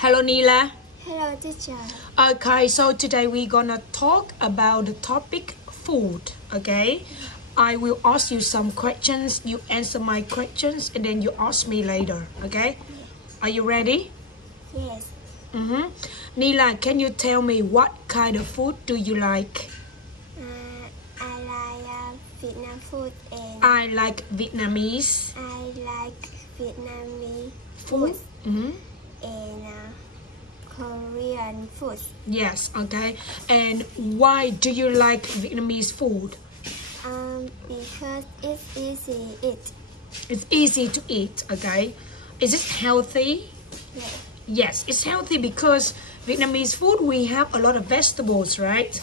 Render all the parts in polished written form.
Hello, Nyla. Hello, teacher. Okay, so today we're gonna talk about the topic food. Okay, I will ask you some questions. You answer my questions, and then you ask me later. Okay, are you ready? Yes. Nyla, can you tell me what kind of food do you like? I like Vietnam food and I like Vietnamese I like Vietnamese food. and Korean food. Yes, okay. And why do you like Vietnamese food? Because it's easy to eat. It's easy to eat, okay. Is it healthy? Yes. Yes, it's healthy because Vietnamese food, we have a lot of vegetables, right?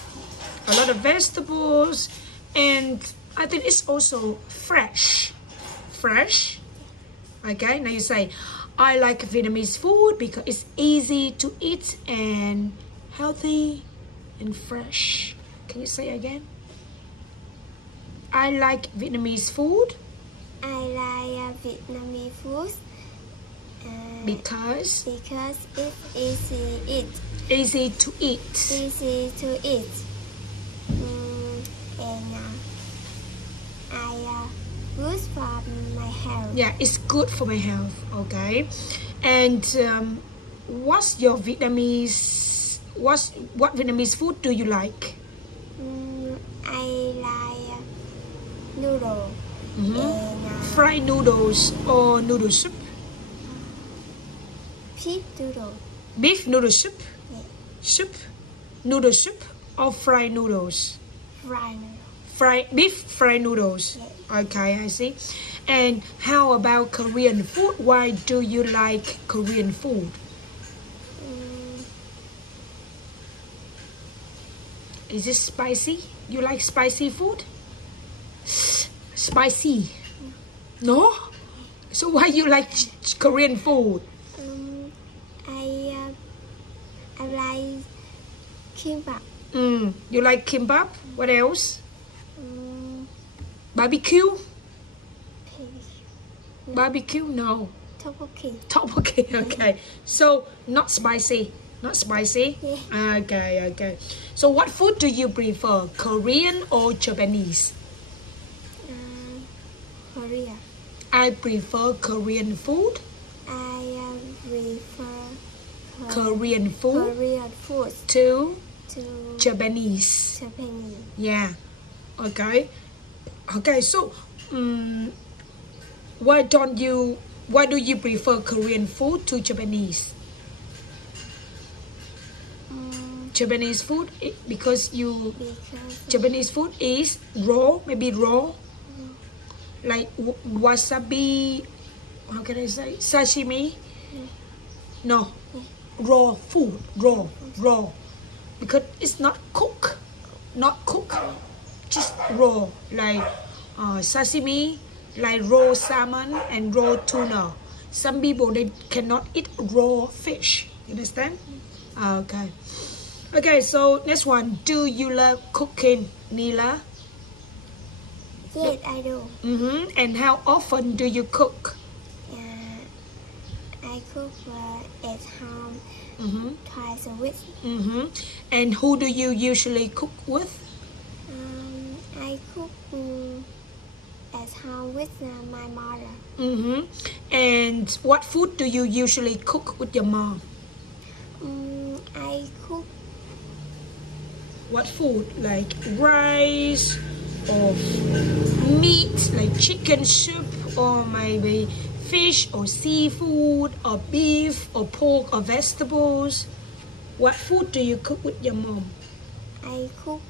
A lot of vegetables, and I think it's also fresh. Fresh. Okay, now you say, I like Vietnamese food because it's easy to eat and healthy and fresh. Can you say again? I like Vietnamese food. I like Vietnamese food Because it's easy to eat. Easy to eat. Easy to eat. I good for my health. Yeah, it's good for my health. Okay. And what's your Vietnamese? What Vietnamese food do you like? I like noodle and Fried noodles or noodle soup? beef noodle. Beef noodle soup? Yeah. Soup? Noodle soup or fried noodles? Fried noodle. Beef fried noodles. Yeah. Okay, I see. And how about Korean food? Why do you like Korean food? Is it spicy? You like spicy food? Spicy? No? So why you like Korean food? I like kimbap. You like kimbap? What else? Barbecue? No. Barbecue? No. Tteokbokki. Tteokbokki, okay. So not spicy. Not spicy? Yeah. Okay. So what food do you prefer? Korean or Japanese? Korea. I prefer Korean food. I prefer Korean food Korean food to to Japanese. Japanese. Yeah. Okay. Okay, so why do you prefer Korean food to Japanese? Japanese food because Japanese food is raw, maybe raw, like wasabi. How can I say sashimi? No, raw food, raw, because it's not cooked, just raw, like sashimi, like raw salmon and raw tuna. Some people they cannot eat raw fish. You understand? Okay. Okay, so next one. Do you love cooking, Nyla? Yes, I do. And how often do you cook? I cook at home twice a week. And who do you usually cook with? I cook at home with my mother. And what food do you usually cook with your mom? I cook What food? Like rice or meat, like chicken soup, or maybe fish or seafood or beef or pork or vegetables. What food do you cook with your mom? I cook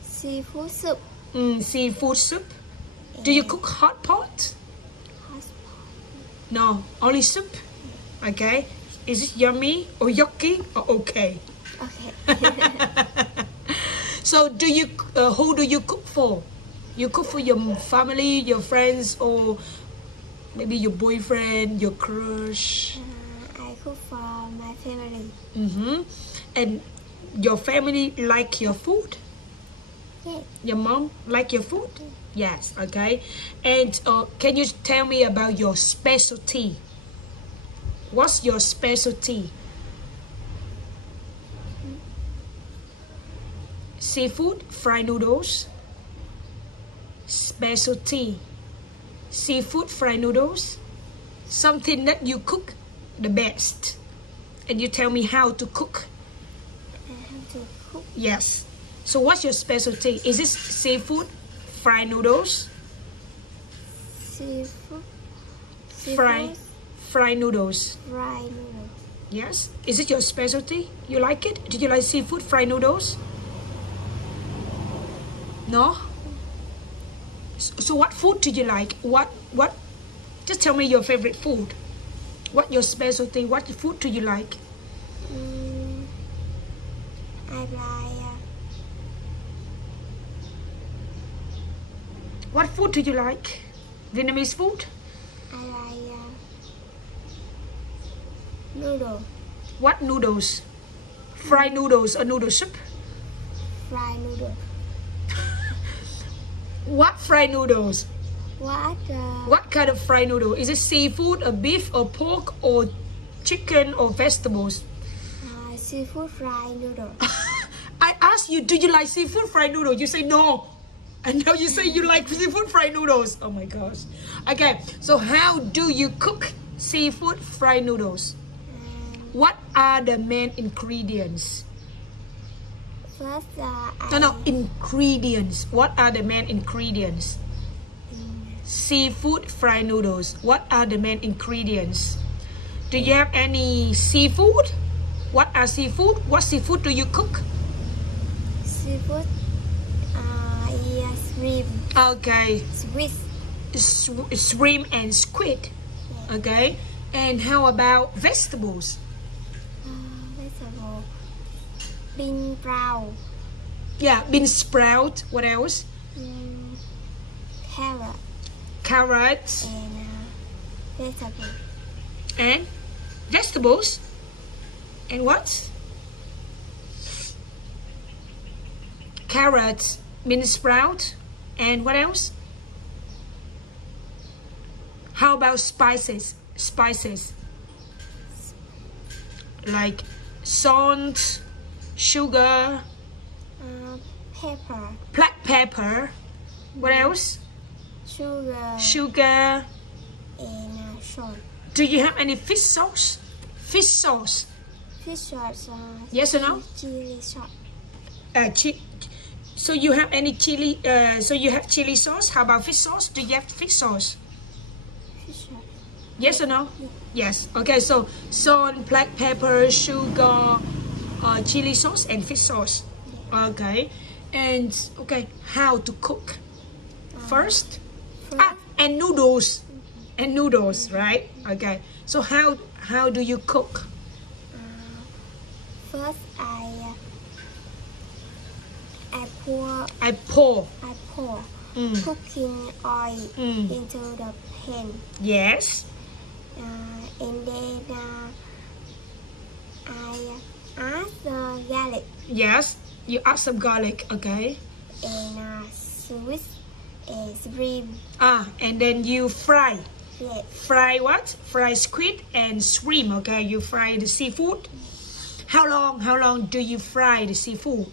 seafood soup. Seafood soup. Do you cook hot pot? No, only soup. Okay. Is it yummy or yucky or okay? Okay. So who do you cook for? You cook for your family, your friends, or maybe your boyfriend, your crush? I cook for my family. And your family like your food? Yes. Your mom like your food? Yes, okay. And can you tell me about your specialty? What's your specialty? Seafood, fried noodles. Specialty. Seafood, fried noodles. Something that you cook the best. And you tell me how to cook. How to cook? Yes. So what's your specialty? Is this seafood, fried noodles? Seafood. Fried noodles. Fried noodles. Yes. Is it your specialty? You like it? Do you like seafood, fried noodles? No? So what food do you like? What? Just tell me your favorite food. What your specialty? What food do you like? I like. What food do you like? Vietnamese food? I like noodle. What noodles? Fried noodles or noodle soup? Fried noodle. What fried noodles? What kind of fried noodle? Is it seafood or beef or pork or chicken or vegetables? Seafood fried noodle. I asked you, do you like seafood fried noodle? You say no. And now you say you like seafood fried noodles. Oh my gosh. Okay, so how do you cook seafood fried noodles? What are the main ingredients? First, ingredients. What are the main ingredients? Seafood fried noodles. What are the main ingredients? Do you have any seafood? What are seafood? What seafood do you cook? Seafood. Shrimp. Okay. Shrimp. Shrimp and squid. Okay. And how about vegetables? Vegetable. Bean brown. Yeah, bean sprout. What else? Carrot. Carrots. And vegetable. And vegetables. And what? Carrots, bean sprout, and what else? How about spices? Spices. Like salt, sugar, Pepper. black pepper. What else? Sugar. And salt. Do you have any fish sauce? Fish sauce. Fish sauce. Yes or no? Chili sauce. So you have any chili? So you have chili sauce. How about fish sauce? Do you have fish sauce? Fish sauce. Yes or no? Yeah. Yes. Okay. So salt, black pepper, sugar, chili sauce, and fish sauce. Yeah. Okay. And okay, how to cook? First. And noodles. And noodles, right? Okay. So how do you cook? First, I pour cooking oil into the pan. Yes. And then I add the garlic. Yes. You add some garlic, okay. And sweet and shrimp. And then you fry. Yes. Fry what? Fry squid and shrimp, okay. You fry the seafood. How long do you fry the seafood?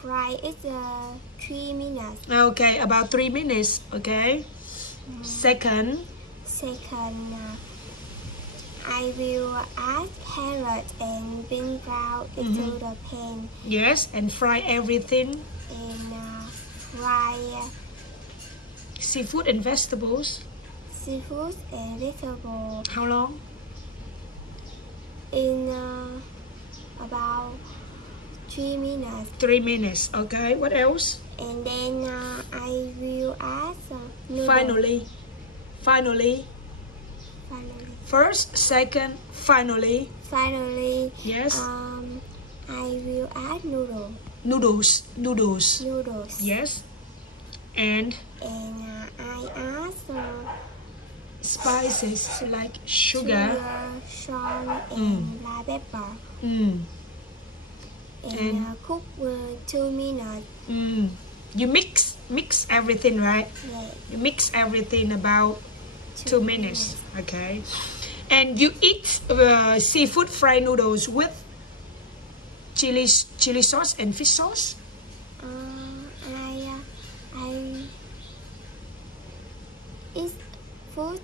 Fry it 3 minutes. Okay, about 3 minutes, okay. Second, I will add carrot and bean brown into the pan. Yes, and fry everything. And fry seafood and vegetables. Seafood and vegetables. How long? In about 3 minutes. 3 minutes, okay. What else? And then I will add noodles. Finally. First, second, finally. Yes. I will add Noodles. Noodles. Yes. And I add spices like sugar, salt, and black pepper. And cook 2 minutes. You mix everything, right? Yeah. You mix everything about 2 minutes. Okay. And you eat seafood fried noodles with chili sauce and fish sauce? I eat food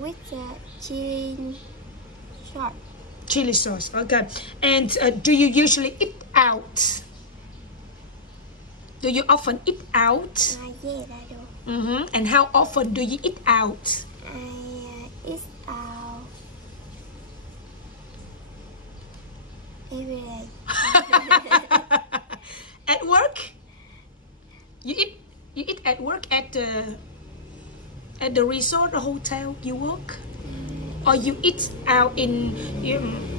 with chili sauce. Chili sauce, okay. And do you usually eat out? Do you often eat out? Yes, I do. And how often do you eat out? I eat out every day. At work? You eat at work at the resort or hotel you work? Or you eat out in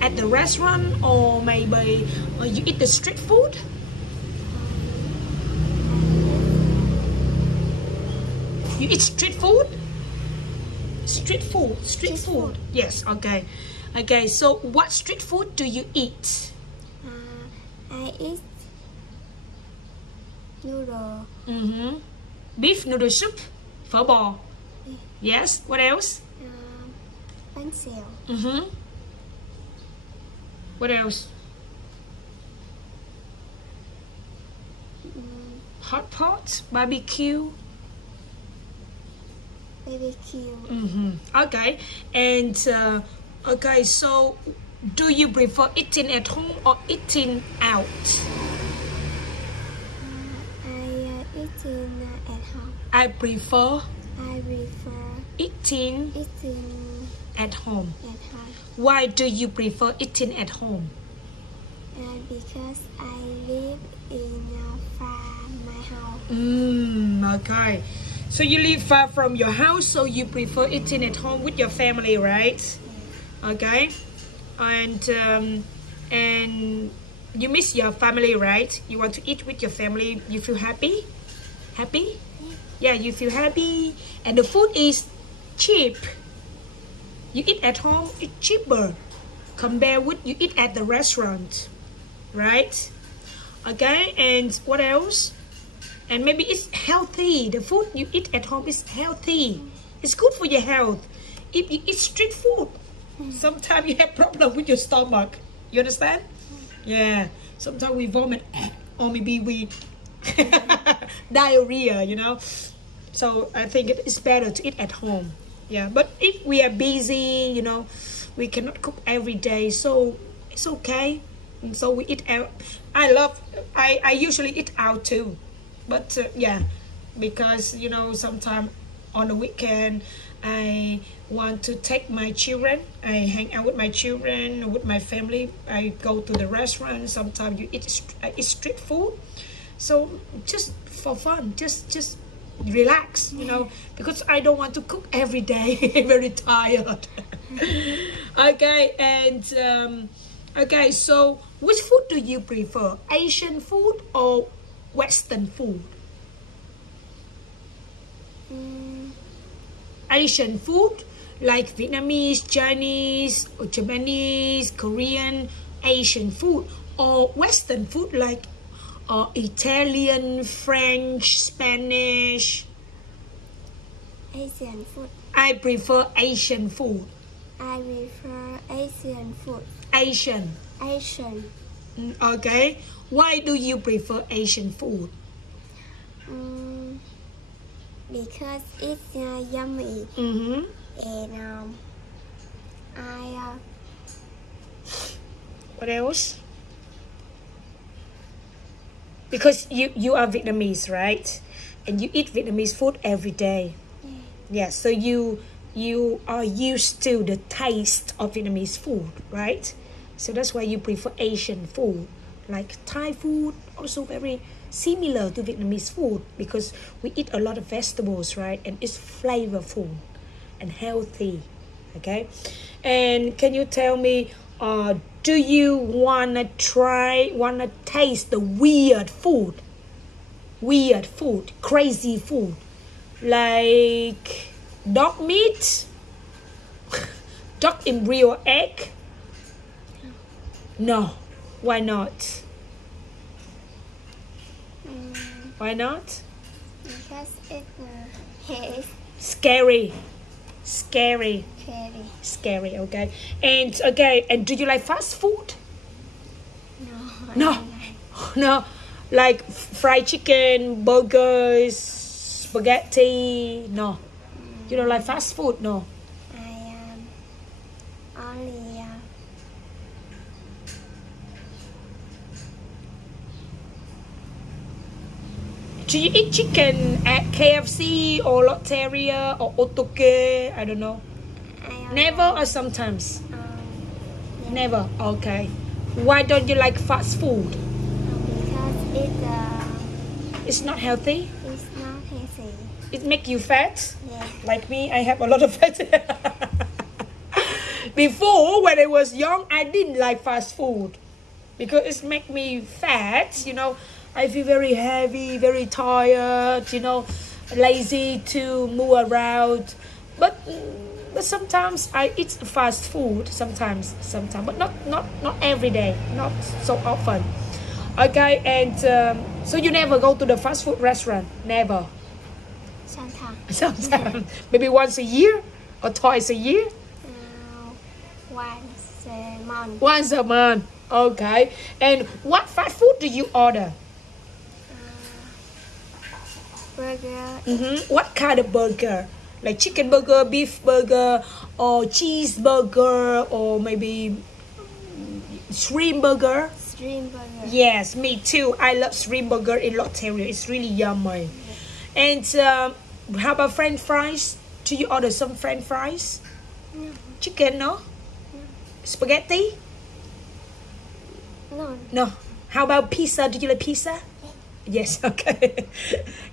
at the restaurant, or maybe you eat the street food? You eat street food? Street food. Yes, okay. Okay, so what street food do you eat? I eat noodle. Beef noodle soup, phở bò. Yes, what else? Bánh xèo. What else? Hot pot, barbecue. Okay, and okay, so do you prefer eating at home or eating out? I eating at home. I prefer eating at home. At home. Why do you prefer eating at home? Because I live in far my house. Okay. So you live far from your house, so you prefer eating at home with your family, right? Okay. And you miss your family, right? You want to eat with your family. You feel happy? Happy? Yeah, you feel happy. And the food is cheap. You eat at home, it's cheaper compared with you eat at the restaurant, right? Okay, and what else? And maybe it's healthy. The food you eat at home is healthy. It's good for your health. If you eat street food, sometimes you have problem with your stomach. You understand? Yeah. Sometimes we vomit, or maybe we diarrhea, you know. So I think it is better to eat at home. Yeah. But if we are busy, you know, we cannot cook every day, so it's okay. And so we eat out. I usually eat out too. But yeah, because you know, sometimes on the weekend I want to take my children. I hang out with my children, with my family. I go to the restaurant. Sometimes I eat street food. So just for fun, just relax, you know, because I don't want to cook every day. Very tired. Okay, and okay, so which food do you prefer? Asian food or Western food? Asian food like Vietnamese, Chinese, or Japanese, Korean, Asian food, or Western food like Italian, French, Spanish? Asian food. I prefer Asian food. I prefer Asian food. Asian. Okay. Why do you prefer Asian food? Because it's yummy. And what else? Because you are Vietnamese, right? And you eat Vietnamese food every day. Yeah, so you are used to the taste of Vietnamese food, right? So that's why you prefer Asian food. Like Thai food, also very similar to Vietnamese food, because we eat a lot of vegetables, right? And it's flavorful and healthy. Okay. And can you tell me, do you wanna taste the weird food, crazy food, like dog meat, dog embryo egg? No. Why not? Why not? Because it's Scary. Scary. Scary. Scary, okay. And do you like fast food? No. No. No. Like fried chicken, burgers, spaghetti? No. You don't like fast food? No. I only Do you eat chicken at KFC or Lotteria or Otoke? I don't know. Never or sometimes? Never. Okay. Why don't you like fast food? Because It's not healthy. it's not healthy. It make you fat. Yeah. Like me, I have a lot of fat. Before, when I was young, I didn't like fast food because it make me fat. You know, I feel very heavy, very tired. You know, lazy to move around. But sometimes I eat fast food. Sometimes, but not every day, not so often. Okay, and so you never go to the fast food restaurant? Never. Sometimes. Maybe once a year or twice a year? Once a month. Once a month. Okay. And what fast food do you order? Burger. What kind of burger? Like chicken burger, beef burger, or cheeseburger, or maybe shrimp burger? Shrimp burger. Yes, me too. I love shrimp burger in Lotteria. It's really yummy. And how about French fries? Do you order some French fries? No. Chicken, no? Spaghetti? No. No. How about pizza? Do you like pizza? Yes, okay.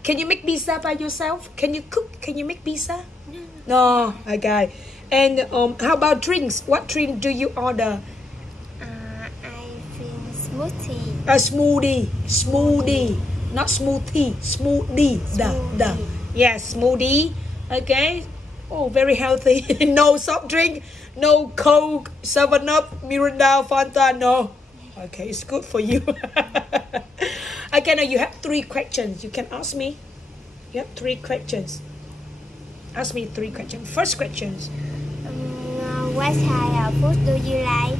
Can you make pizza by yourself? Can you cook? Can you make pizza? No. Okay. And how about drinks? What drink do you order? I drink smoothie. A smoothie. Not smoothie. Smoothie. The. Yes, smoothie. Okay. Oh, very healthy. No soft drink. No Coke, 7-Up, Mirinda, Fanta. No. Okay, it's good for you. Okay, now you have 3 questions. You can ask me. You have 3 questions. Ask me 3 questions. First questions. What kind of food do you like?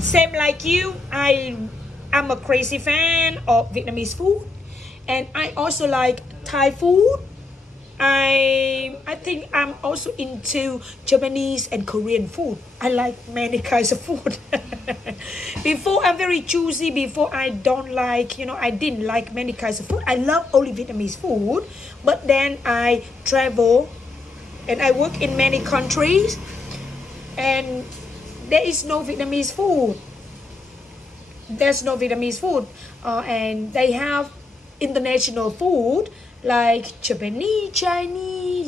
Same like you. I'm a crazy fan of Vietnamese food, and I also like Thai food. I think I'm also into Japanese and Korean food. I like many kinds of food. Before, I'm very choosy. Before, I didn't like many kinds of food. I love only Vietnamese food. But then I travel and I work in many countries, and there is no Vietnamese food. There's no Vietnamese food. And they have international food like Japanese, Chinese,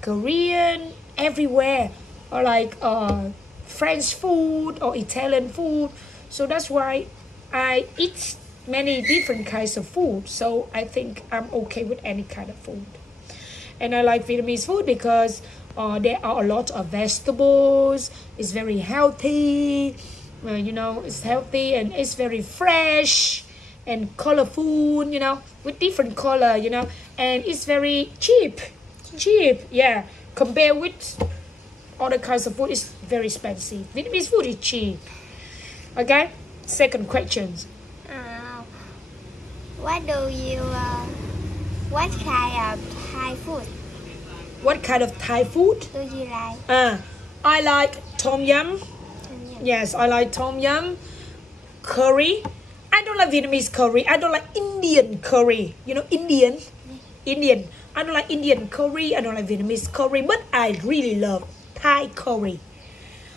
Korean, everywhere, or like French food or Italian food. So that's why I eat many different kinds of food. So I think I'm okay with any kind of food. And I like Vietnamese food because there are a lot of vegetables. It's very healthy. It's healthy and it's very fresh and colorful, with different color, and it's very cheap, yeah. Compared with other kinds of food, it's very expensive. Vietnamese food is cheap. Okay, second question. What kind of Thai food? What kind of Thai food do you like? I like tom yum. Yes, I like tom yum. Curry. I don't like Vietnamese curry. I don't like Indian curry. Indian. I don't like Indian curry. I don't like Vietnamese curry. But I really love Thai curry.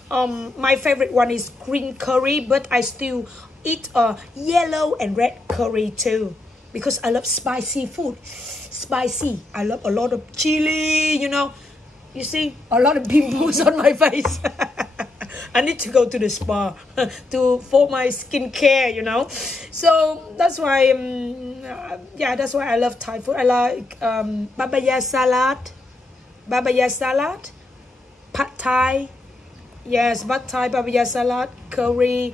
My favorite one is green curry. But I still eat yellow and red curry too. Because I love spicy food. Spicy. I love a lot of chili, You see, a lot of pimples on my face. I need to go to the spa for my skincare, So that's why, that's why I love Thai food. I like papaya salad, pad Thai. Yes, pad Thai, papaya salad, curry,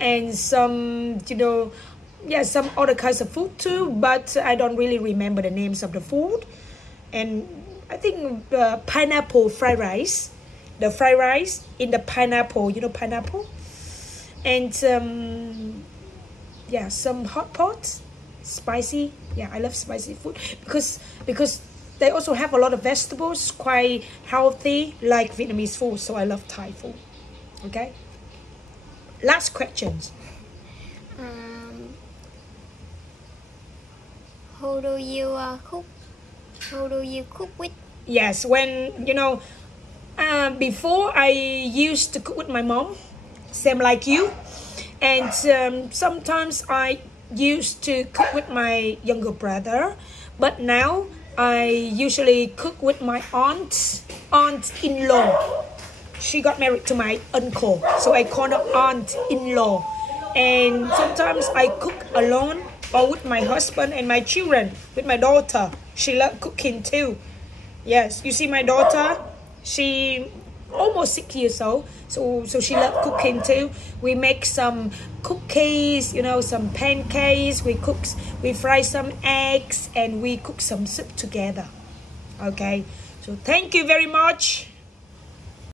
and some, some other kinds of food too. But I don't really remember the names of the food. And I think pineapple fried rice. The fried rice in the pineapple, you know pineapple, and yeah, some hot pot, spicy. Yeah, I love spicy food because they also have a lot of vegetables, quite healthy, like Vietnamese food. So I love Thai food. Okay. Last questions. Who do you cook? Who do you cook with? Yes, when you know. Before I used to cook with my mom, same like you, and sometimes I used to cook with my younger brother, but now I usually cook with my aunt-in-law. She got married to my uncle, so I call her aunt-in-law. And sometimes I cook alone or with my husband and my children, with my daughter. She loves cooking too. Yes, you see my daughter. She almost 6 years old, so she loves cooking too. We make some cookies, you know, some pancakes. We fry some eggs, and we cook some soup together. Okay, so thank you very much.